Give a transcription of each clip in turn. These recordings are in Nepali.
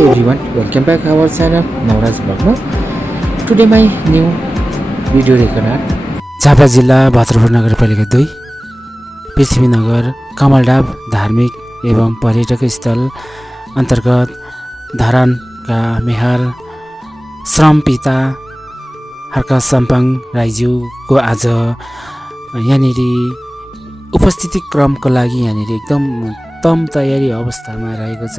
everyone, welcome back our channel Nauraj Vlog. Today my new video record. Jhapa जिल्ला भद्रपुर नगरपालिका 2 पृथ्वीनगर कमलडाब धार्मिक एवं पर्यटक स्थल अन्तर्गत धरानका मेहर श्रम पिता हर्का सम्पाङ राईज्यूको आज यहाँनिर उपस्थिति क्रमको लागि यहाँनिर एकदम तम तयारी अवस्थामा रहेको छ।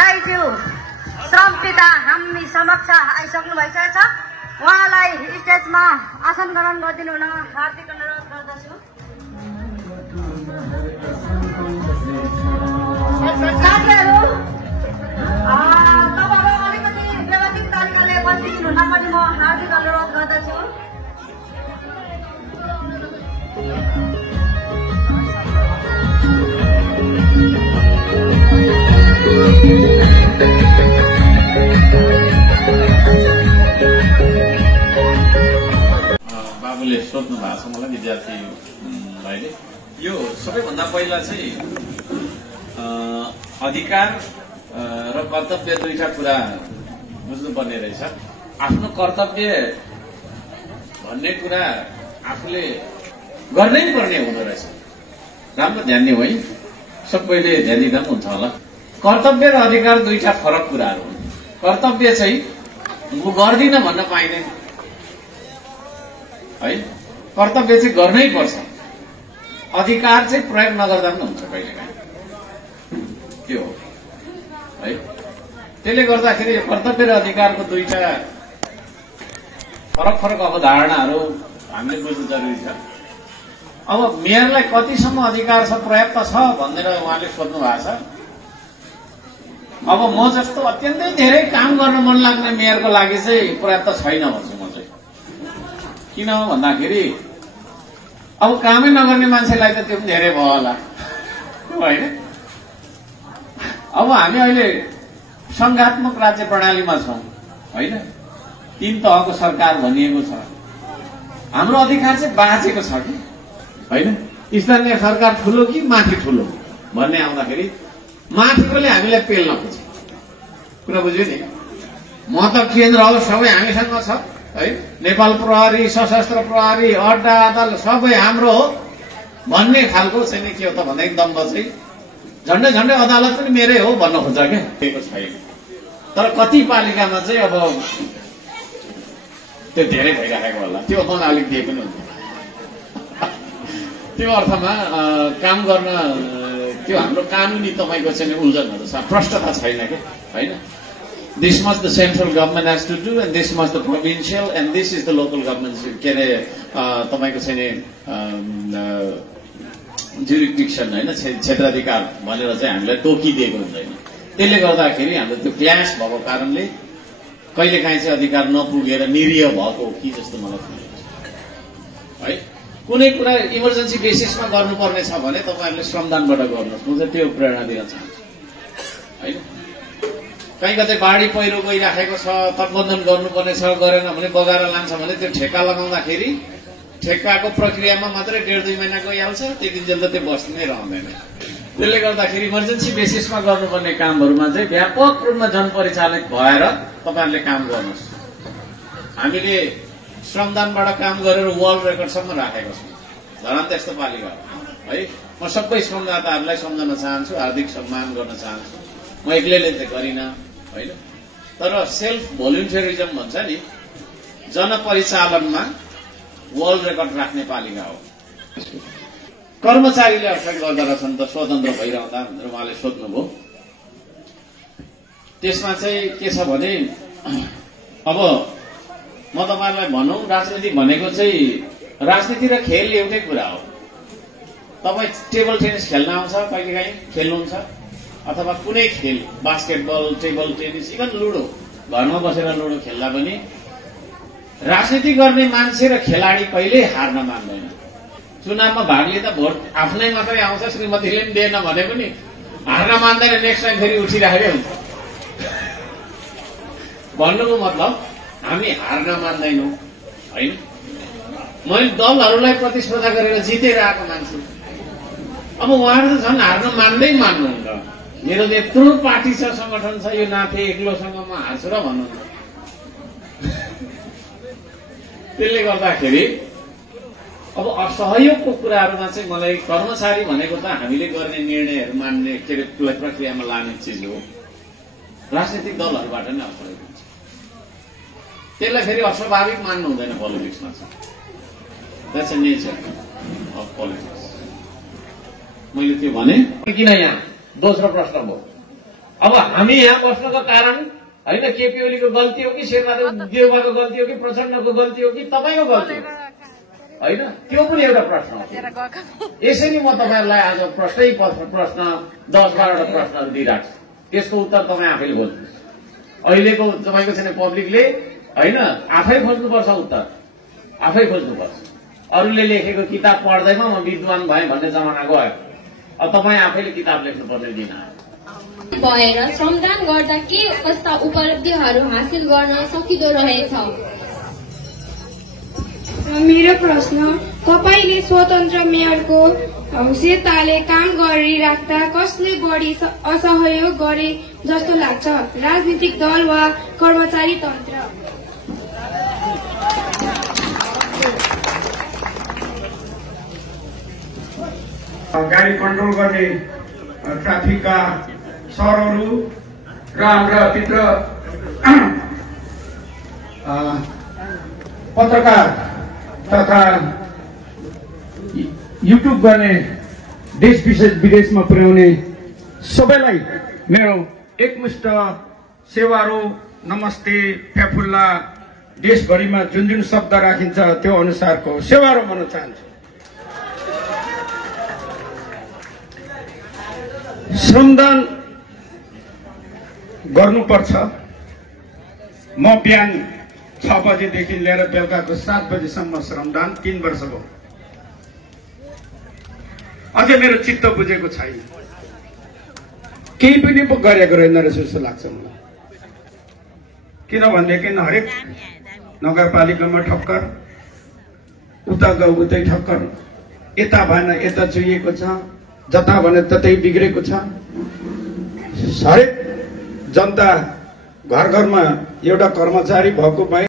राईज्यू श्रम पिता हामी समक्ष आइसक्नु भइसकेको छ। उहाँलाई स्टेजमा आसन ग्रहण गरिदिनु हुन हार्दिक अनुरोध गर्दछु। साथीहरू, तपाईहरु अलिकति व्यवस्थित तरिकाले बसिदिनु हुन पनि म हार्दिक अनुरोध गर्दछु। बाबुले सोध्नु भएको छ मलाई विद्यार्थी भाइले, यो सबैभन्दा पहिला चाहिँ अधिकार र कर्तव्य दुईटा कुरा बुझ्नुपर्ने रहेछ। आफ्नो कर्तव्य भन्ने कुरा आफूले गर्नै पर्ने हुँदो रहेछ। राम्रो ध्यान दिउँ है, सबैले ध्यान दिँदा पनि हुन्छ होला। कर्तव्य र अधिकार दुईटा फरक कुराहरू हुन्। कर्तव्य चाहिँ म गर्दिन भन्न पाइँदैन है, कर्तव्य चाहिँ गर्नै पर्छ। अधिकार चाहिँ प्रयोग नगर्दा पनि हुन्छ कहिलेकाहीँ, त्यो हो है। त्यसले गर्दाखेरि कर्तव्य र अधिकारको दुईटा फरक फरक अवधारणाहरू हामीले बुझ्नु जरुरी छ। अब मेयरलाई कतिसम्म अधिकार छ, पर्याप्त छ भनेर उहाँले सोध्नु भएको छ। अब म जस्तो अत्यन्तै धेरै काम गर्न मन लाग्ने मेयरको लागि चाहिँ पर्याप्त छैन भन्छु म चाहिँ। किन भन्दाखेरि अब कामै नगर्ने मान्छेलाई त त्यो पनि धेरै भयो होला होइन। अब हामी अहिले संघात्मक राज्य प्रणालीमा छौँ होइन, 3 तहको सरकार भनिएको छ। हाम्रो अधिकार चाहिँ बाँचेको छ कि होइन। स्थानीय सरकार ठुलो कि माथि ठुलो भन्ने आउँदाखेरि माथिकोले हामीलाई पेल्न खोज्छ। कुरा बुझ्यो नि, म त केन्द्र हो, सबै हामीसँग छ है। नेपाल प्रहरी, सशस्त्र प्रहरी, अड्डा अदालत सबै हाम्रो हो भन्ने खालको चाहिँ के हो त भन्दाखेरि दम्ब चाहिँ झन्डै झन्डै अदालत पनि मेरै हो भन्न खोज्छ क्या, दिएको छैन। तर कति पालिकामा चाहिँ अब त्यो धेरै भइराखेको होला, त्यो मन अलिक दिए पनि हुन्छ। त्यो अर्थमा काम गर्न त्यो हाम्रो कानुनी तपाईँको चाहिँ उल्झनहरू छ, प्रष्टता छैन क्या होइन। This much the central government has to do and this much the provincial and this is the local government के अरे तपाईँको चाहिँ जुरिडिक्सन होइन, क्षेत्राधिकार भनेर चाहिँ हामीलाई तोकिदिएको हुँदैन। त्यसले गर्दाखेरि हाम्रो त्यो क्ल्यास भएको कारणले कहिलेकाहीँ चाहिँ अधिकार नपुगेर निरीह भएको हो कि जस्तो मलाई लाग्छ है। कुनै कुरा इमर्जेन्सी बेसिसमा गर्नुपर्ने छ भने तपाईँहरूले श्रमदानबाट गर्नुहोस्, म चाहिँ त्यो प्रेरणा दिन चाहन्छु होइन। कहीँ कतै बाढी पहिरो गइराखेको छ, तटबन्धन गर्नुपर्ने छ, गरेन भने बगाएर लान्छ भने त्यो ठेक्का लगाउँदाखेरि ठेक्काको प्रक्रियामा मात्रै 1.5-2 महिना गइहाल्छ, त्यति जेल त त्यो बस्नु नै रहँदैन। त्यसले गर्दाखेरि इमर्जेन्सी बेसिसमा गर्नुपर्ने कामहरूमा चाहिँ व्यापक रूपमा जनपरिचालित भएर तपाईँहरूले काम गर्नुहोस्। हामीले श्रमदानबाट काम गरेर वर्ल्ड रेकर्डसम्म राखेको छौँ, झन् त्यस्तो पालिका है। म सबै श्रमदाताहरूलाई सम्झन चाहन्छु, हार्दिक सम्मान गर्न चाहन्छु। म एक्लैले त गरिनँ होइन, तर सेल्फ भोलिन्टियरिजम भन्छ नि, जनपरिचालनमा वर्ल्ड रेकर्ड राख्ने पालिका हो। कर्मचारीले अवसर गर्दा रहेछन् त स्वतन्त्र भइरहँदा भनेर उहाँले सोध्नुभयो। त्यसमा चाहिँ के छ भने अब म तपाईँहरूलाई भनौँ, राजनीति भनेको चाहिँ राजनीति र खेल एउटै कुरा हो। तपाईँ टेबल टेनिस खेल्न आउँछ, कहिलेकाहीँ खेल्नुहुन्छ, अथवा कुनै खेल basketball, table tennis, even ludo, घरमा बसेर लुडो खेल्दा पनि राजनीति गर्ने मान्छे र खेलाडी कहिल्यै हार्न मान्दैन। चुनावमा भाग लिँदा भोट आफ्नै मात्रै आउँछ, श्रीमतीले पनि दिएन भने पनि हार्न मान्दैन, नेक्स्ट टाइम फेरि उठिराखेकै हुन्छ। भन्नुको मतलब हामी हार्न मान्दैनौँ होइन। मैले दलहरूलाई प्रतिस्पर्धा गरेर जितेर आएको मान्छे, अब उहाँहरू त झन् हार्न मान्दै मान्नुहुन्छ। मेरो यत्रो पार्टी छ, संगठन छ, यो नाथे एक्लोसँग म हार्छु र भन्नुहुन्छ। त्यसले गर्दाखेरि अब असहयोगको कुराहरूमा चाहिँ मलाई कर्मचारी भनेको त हामीले गर्ने निर्णयहरू मान्ने के अरे प्रक्रियामा लाने चिज हो। राजनीतिक दलहरूबाट नै असहयोग हुन्छ, त्यसलाई फेरि अस्वाभाविक मान्नु हुँदैन पोलिटिक्समा चाहिँ। That's a nature of politics. मैले त्यो भने किन यहाँ दोस्रो प्रश्न भयो। अब हामी यहाँ बस्नको कारण होइन केपी ओलीको गल्ती हो कि शेरबहादुर देउवाको गल्ती हो कि प्रचण्डको गल्ती हो कि तपाईँको गल्ती हो होइन, त्यो पनि एउटा प्रश्न हो। यसरी म तपाईँहरूलाई आज प्रश्न 10-12वटा प्रश्नहरू दिइरहेको छु, त्यसको उत्तर तपाईँ आफैले खोज्नुहोस्। अहिलेको तपाईँको छैन पब्लिकले होइन, आफै खोज्नुपर्छ उत्तर, आफै खोज्नुपर्छ। अरूले लेखेको किताब पढ्दैमा म विद्वान भएँ भन्ने जमाना गयो। अब तपाईँ आफैले किताब लेख्नु पर्ने दिन भएर श्रमदान गर्दा के कस्ता उपलब्धिहरू हासिल गर्न सकिँदो रहेछ? मेरो प्रश्न, तपाईले स्वतन्त्र मेयरको हैसियतले काम गरिराख्दा कसले बढी असहयोग गरे जस्तो लाग्छ, राजनीतिक दल वा कर्मचारी तन्त्र? गाडी कन्ट्रोल गर्ने ट्राफिकका सरहरू र हाम्रा भित्र पत्रकार तथा युट्युब गर्ने देश विदेशमा पुर्याउने सबैलाई मेरो एकमुष्ट सेवारो नमस्ते फ्याफुल्ला। देशभरिमा जुन जुन शब्द राखिन्छ त्यो अनुसारको सेवारो भन्न चाहन्छु। श्रमदान गर्नुपर्छ। म बिहान 6 बजेदेखि लिएर बेलुकाको 7 बजेसम्म श्रमदान 3 वर्ष भयो। अझै मेरो चित्त बुझेको छैन, केही पनि गरेको रहेन रहेछ जस्तो लाग्छ मलाई। किनभनेदेखि हरेक नगरपालिकामा ठक्कर, उता गयो उतै ठक्कर, यता भएन यता चुहिएको छ, जता भने ततै बिग्रेको छ। हरेक जनता घर घरमा एउटा कर्मचारी भएको भए